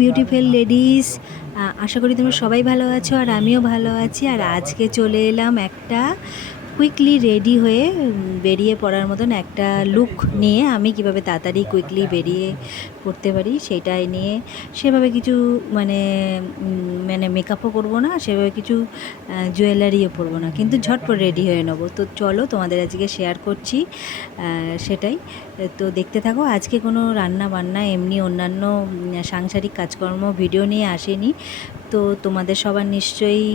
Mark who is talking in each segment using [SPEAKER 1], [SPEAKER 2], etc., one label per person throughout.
[SPEAKER 1] Beautiful ladies আশা করি তোমরা সবাই ভালো আছো আর আমিও ভালো আছি। আর আজকে চলে এলাম একটা কুইকলি রেডি হয়ে বেরিয়ে পড়ার মতন একটা লুক নিয়ে আমি কীভাবে তাড়াতাড়ি কুইকলি বেরিয়ে পড়তে পারি সেটাই নিয়ে সেভাবে কিছু মানে মানে মেকআপও করব না, সেভাবে কিছু জুয়েলারিও পরবো না। কিন্তু ঝটপট রেডি হয়ে নেব। তো চলো তোমাদের আজকে শেয়ার করছি সেটাই। তো দেখতে থাকো, আজকে কোনো রান্না বান্না এমনি অন্যান্য সাংসারিক কাজকর্ম ভিডিও নিয়ে আসেনি। তো তোমাদের সবার নিশ্চয়ই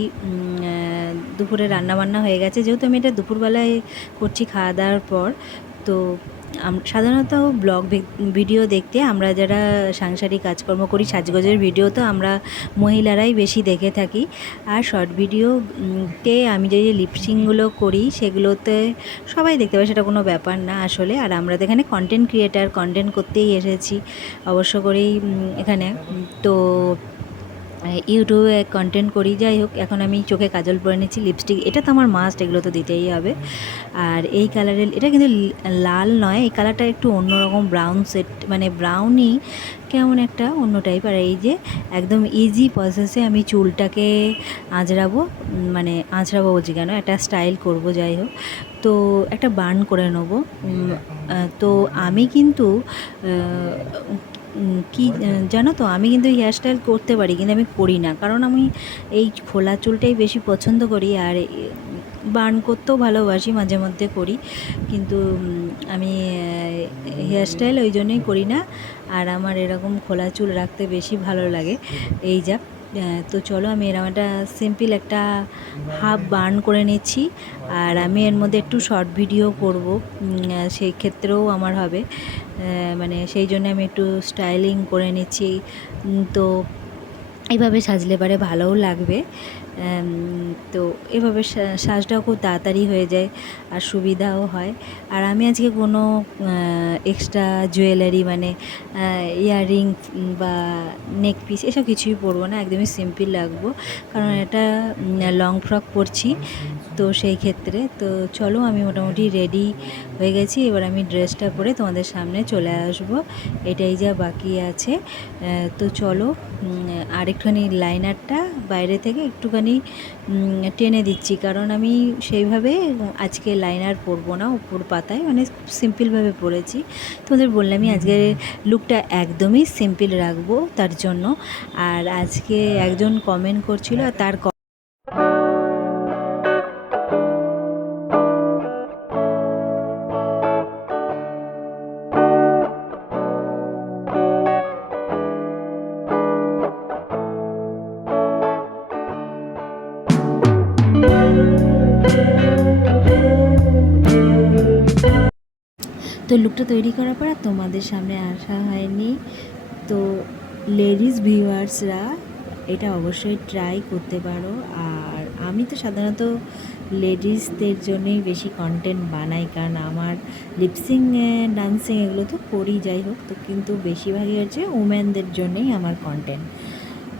[SPEAKER 1] দুপুরে রান্না বান্না হয়ে গেছে। যেহেতু আমি এটা দুপুরবেলায় করছি খাওয়া দাওয়ার পর, তো সাধারণত ব্লগ ভিডিও দেখতে আমরা যারা সাংসারিক কাজকর্ম করি, সাজগোজের ভিডিও তো আমরা মহিলারাই বেশি দেখে থাকি। আর শর্ট ভিডিওতে আমি যে লিপসিংগুলো করি, সেগুলোতে সবাই দেখতে পায় সেটা কোনো ব্যাপার না আসলে। আর আমরা তো এখানে কন্টেন্ট ক্রিয়েটার কন্টেন্ট করতেই এসেছি, অবশ্য করেই এখানে। তো ইউটিউবে কন্টেন্ট করি, যাই হোক, এখন আমি চোখে কাজল পরে নিচ্ছি লিপস্টিক এটা তো আমার মাস্ট এগুলো তো দিতেই হবে। আর এই কালারের এটা কিন্তু লাল নয়, এই কালারটা একটু অন্যরকম ব্রাউন সেট মানে ব্রাউনই কেমন একটা অন্য টাইপ আর এই যে একদম ইজি প্রসেসে আমি চুলটাকে আঁচড়াবো মানে আঁচড়াবো বলছি কেন, একটা স্টাইল করব, যাই হোক। তো একটা বার্ন করে নেব তো আমি কিন্তু কি জানো তো, আমি কিন্তু হেয়ার স্টাইল করতে পারি, কিন্তু আমি করি না। কারণ আমি এই খোলা চুলটাই বেশি পছন্দ করি, আর বার্ন করতেও ভালোবাসি মাঝে মধ্যে করি। কিন্তু আমি হেয়ার স্টাইল ওই জন্যই করি না, আর আমার এরকম খোলা চুল রাখতে বেশি ভালো লাগে। এই যা। তো চলো আমি এরকম একটা সিম্পল একটা হাফ বার্ন করে নিচ্ছি। আর আমি এর মধ্যে একটু শর্ট ভিডিও করব সেই ক্ষেত্রেও আমার হবে। মানে সেই জন্য আমি একটু স্টাইলিং করে নিচ্ছি। তো এইভাবে সাজলে পারে ভালোও লাগবে। তো এভাবে সাজটাও খুব তাড়াতাড়ি হয়ে যায় আর সুবিধাও হয়। আর আমি আজকে কোনো এক্সট্রা জুয়েলারি মানে ইয়াররিং বা নেক পিস এসব কিছুই পরবো না, একদমই সিম্পল লাগবো। কারণ এটা লং ফ্রক পরছি, তো সেই ক্ষেত্রে। তো চলো আমি মোটামুটি রেডি হয়ে গেছি, এবার আমি ড্রেসটা পরে তোমাদের সামনে চলে আসব। এটাই যা বাকি আছে। তো চলো আরেকটুখানি লাইনারটা বাইরে থেকে একটুখানি উম, টেনে দিচ্ছি। কারণ আমি সেইভাবে আজকে লাইনার পরবো না উপর পাতায়। মানে সিম্পলভাবে পরেছি। তোমাদের বললামই আজকে লুকটা একদমই সিম্পল রাখব তার জন্য। আর আজকে একজন কমেন্ট করছিল আর তার তো লুকটা তৈরি করার পর আর তোমাদের সামনে আসা হয়নি। তো লেডিস ভিউয়ার্সরা এটা অবশ্যই ট্রাই করতে পারো। আর আমি তো সাধারণত লেডিসদের জন্যই বেশি কন্টেন্ট বানাই, কারণ আমার লিপসিং ডান্সিং এগুলো তো করি যাই হোক। তো কিন্তু বেশিরভাগই হচ্ছে উমেনদের জন্যই আমার কন্টেন্ট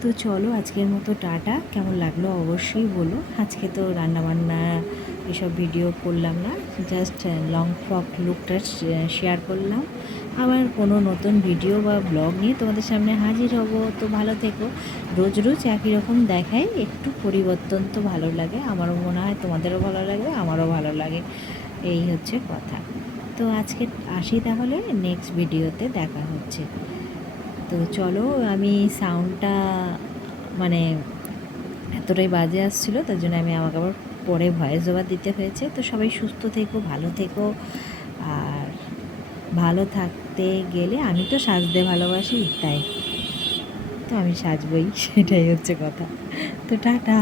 [SPEAKER 1] তো চলো আজকের মতো টাটা। কেমন লাগল অবশ্যই বলো। আজকে তো রান্নাবান্না এসব ভিডিও করলাম না জাস্ট লং ফ্রক লুকটা শেয়ার করলাম। আবার কোনো নতুন ভিডিও বা ব্লগ নিয়ে তোমাদের সামনে হাজির হব। তো ভালো থেকো। রোজ রোজ একই রকম দেখাই, একটু পরিবর্তন তো ভালো লাগে। আমারও মনে হয় তোমাদেরও ভালো লাগবে, আমারও ভালো লাগে। এই হচ্ছে কথা। তো আজকে আসি তাহলে নেক্সট ভিডিওতে দেখা হচ্ছে। তো চলো, আমি সাউন্ডটা মানে এতটাই বাজে আসছিল, তার জন্য আমি আমাকে আবার পরে ভয়েস ওভার দিতে হয়েছে। তো সবাই সুস্থ থেকো, ভালো থেকো। আর ভালো থাকতে গেলে আমি তো সাজতে ভালোবাসি, তাই। তো আমি সাজবই, সেটাই হচ্ছে কথা। তো টাটা।